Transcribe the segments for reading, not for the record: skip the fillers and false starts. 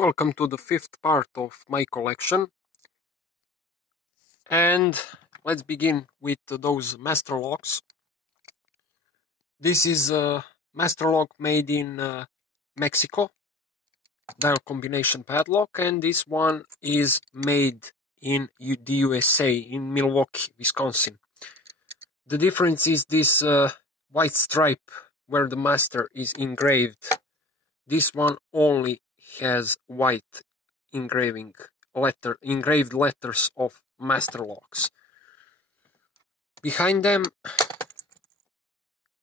Welcome to the fifth part of my collection, and let's begin with those master locks. This is a master lock made in Mexico, dial combination padlock, and this one is made in the USA, in Milwaukee, Wisconsin. The difference is this white stripe where the master is engraved. This one only has white engraved letters of master locks. Behind them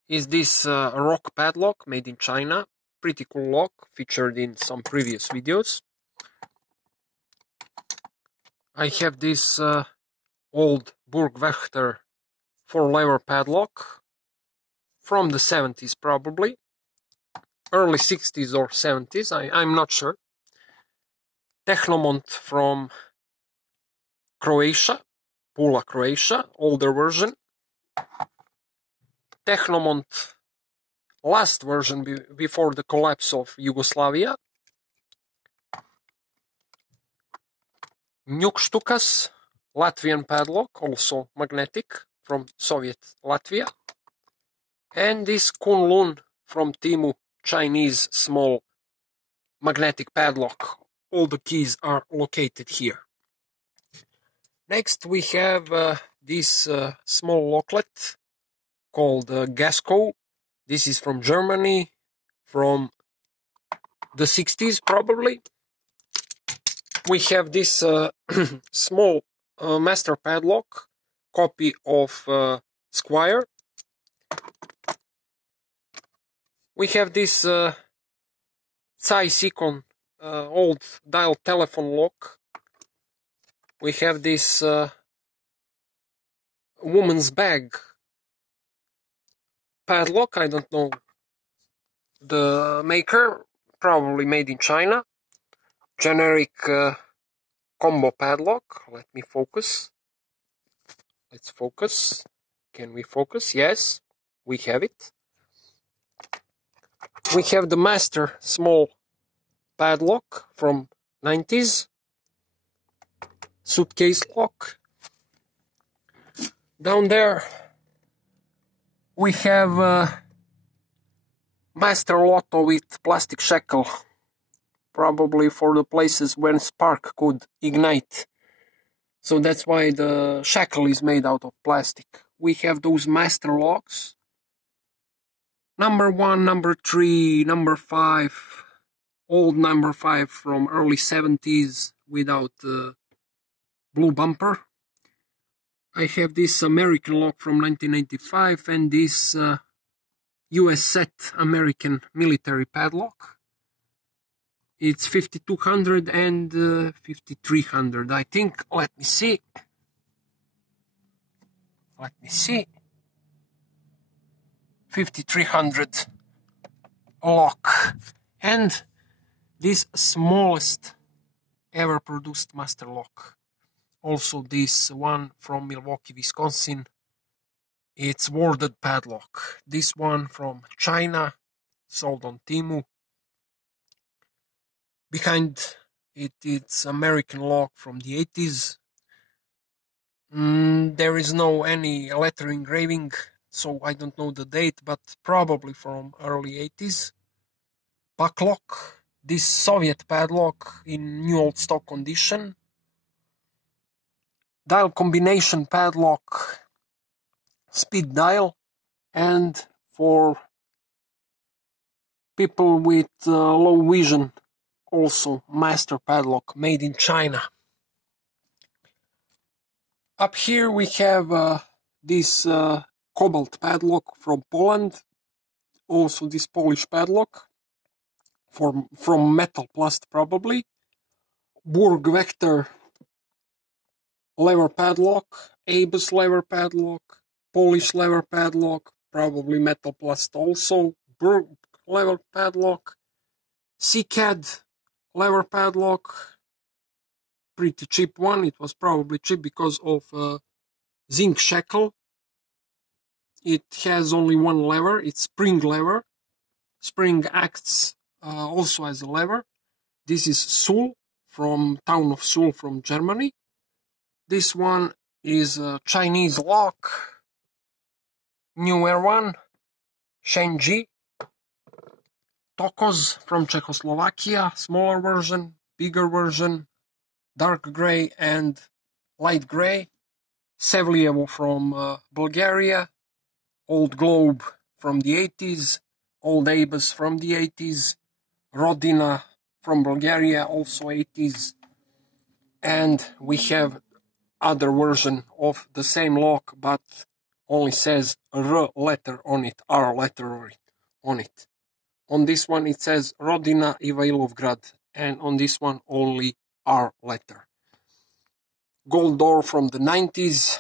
is this rock padlock made in China. Pretty cool lock, featured in some previous videos. I have this old Burgwächter 4-lever padlock from the 70s probably. Early 60s or 70s, I'm not sure. Technomont from Croatia, Pula, Croatia, older version. Technomont last version before the collapse of Yugoslavia. Nukštukas, Latvian padlock, also magnetic, from Soviet Latvia. And this Kunlun from Temu, Chinese small magnetic padlock. All the keys are located here. Next we have this small locklet called Gasco. This is from Germany, from the 60s probably. We have this small master padlock, copy of Squire. We have this Zeiss-Ikon old dial telephone lock. We have this woman's bag padlock. I don't know the maker, probably made in China. Generic combo padlock. Let me focus. Let's focus. Can we focus? Yes, we have it. We have the master small padlock from 90s. Suitcase lock. Down there we have master lotto with plastic shackle, probably for the places when spark could ignite. So that's why the shackle is made out of plastic. We have those master locks. Number 1, number 3, number 5, old number 5 from early 70s without blue bumper. I have this American lock from 1995 and this US set American military padlock. It's 5200 and 5300, I think. Let me see. 5300 lock. And this smallest ever produced master lock. Also this one from Milwaukee, Wisconsin. It's worded padlock. This one from China, sold on Temu. Behind it, it's American lock from the 80s. There is no any letter engraving, so I don't know the date, but probably from early 80s. Bucklock, this Soviet padlock in new old stock condition. Dial combination padlock, speed dial, and for people with low vision, also master padlock made in China. Up here we have this cobalt padlock from Poland, also this Polish padlock from Metal Plast probably. Burgwächter lever padlock, Abus lever padlock, Polish lever padlock, probably Metal Plast also. Burg lever padlock, CCAD lever padlock, pretty cheap one. It was probably cheap because of zinc shackle. It has only one lever, it's spring lever. Spring acts also as a lever. This is Suhl, from town of Suhl from Germany. This one is a Chinese lock. Newer one, Shenji. Tokos from Czechoslovakia, smaller version, bigger version, dark gray and light gray. Sevlievo from Bulgaria. Old Globe from the 80s. Old Abus from the 80s. Rodina from Bulgaria, also 80s. And we have other version of the same lock, but only says R letter on it, R letter on it. On this one it says Rodina Ivailovgrad, and on this one only R letter. Gold door from the 90s.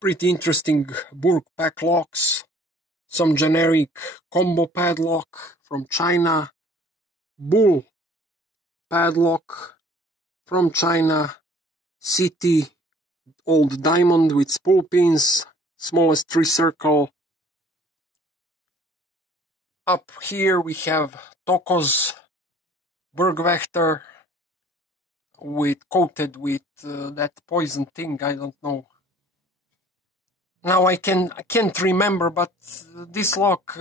Pretty interesting Burg pack locks. Some generic combo padlock from China. Bull padlock from China. City old diamond with spool pins. Smallest 3 circle. Up here we have Tokos Bergwächter coated with that poison thing, I don't know. Now I can't remember, but this lock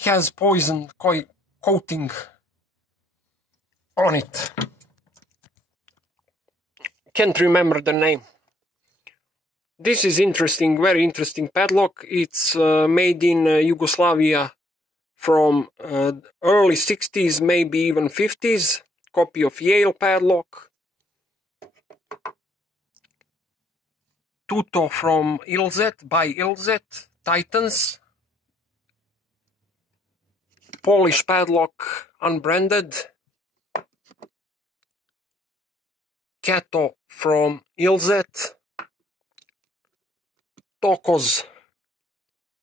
has poison coating on it. Can't remember the name. This is interesting, very interesting padlock. It's made in Yugoslavia from early 60s, maybe even 50s. Copy of Yale padlock. Tuto from Ilzet, by Ilzet, Titans. Polish padlock, unbranded. Kato from Ilzet. Tokos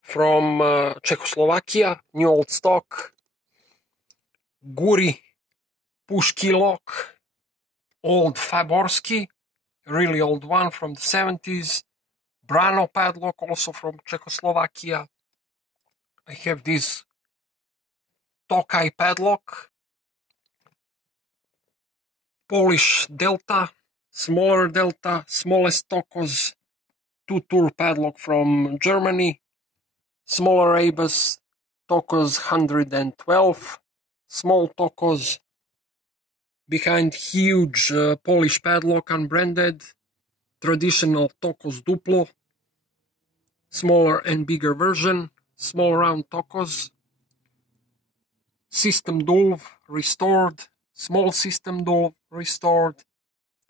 from Czechoslovakia, new old stock. Guri Pushki lock, old Faborski, really old one from the 70s. Brano padlock, also from Czechoslovakia. I have this Tokai padlock. Polish Delta, smaller Delta, smallest Tokos. 2-tour padlock from Germany. Smaller Abus, Tokos 112. Small Tokos. Behind huge Polish padlock, unbranded. Traditional Tokos Duplo. Smaller and bigger version. Small round Tokos. System Dulv restored. Small System Dulv restored.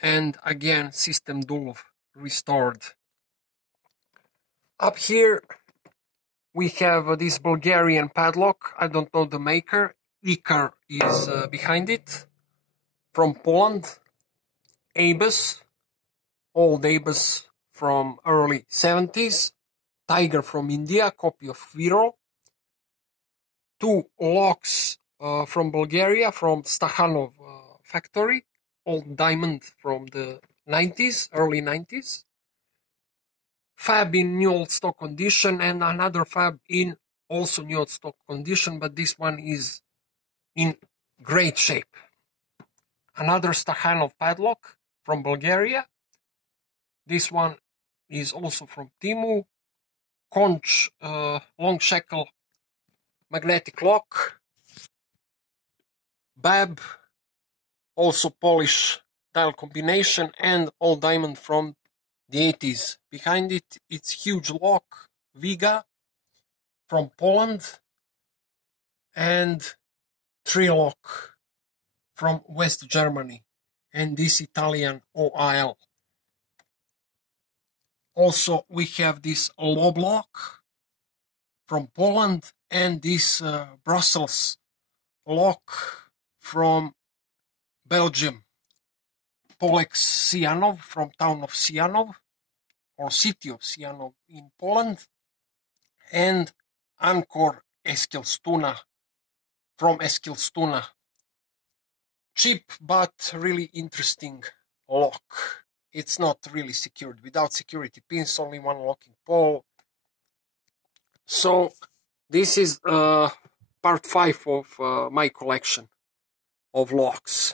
And again System Dulv restored. Up here we have this Bulgarian padlock. I don't know the maker. Ikar is behind it. From Poland. Abus. Old Abus from early 70s. Tiger from India, copy of Viro. 2 locks from Bulgaria, from Stakhanov factory. Old diamond from the 90s, early 90s. Fab in new old stock condition, and another fab in also new old stock condition, but this one is in great shape. Another Stakhanov padlock from Bulgaria. This one is also from Timu. Conch long shackle magnetic lock. Bab, also Polish dial combination, and all diamond from the 80s. Behind it, it's huge lock, Viga, from Poland, and Trilock from West Germany, and this Italian OIL. Also, we have this lob lock from Poland, and this Brussels lock from Belgium. Polek Sianov from town of Sianov, or city of Sianov in Poland, and Ankor Eskilstuna from Eskilstuna. Cheap but really interesting lock. It's not really secured, without security pins, only one locking pole. So this is part 5 of my collection of locks.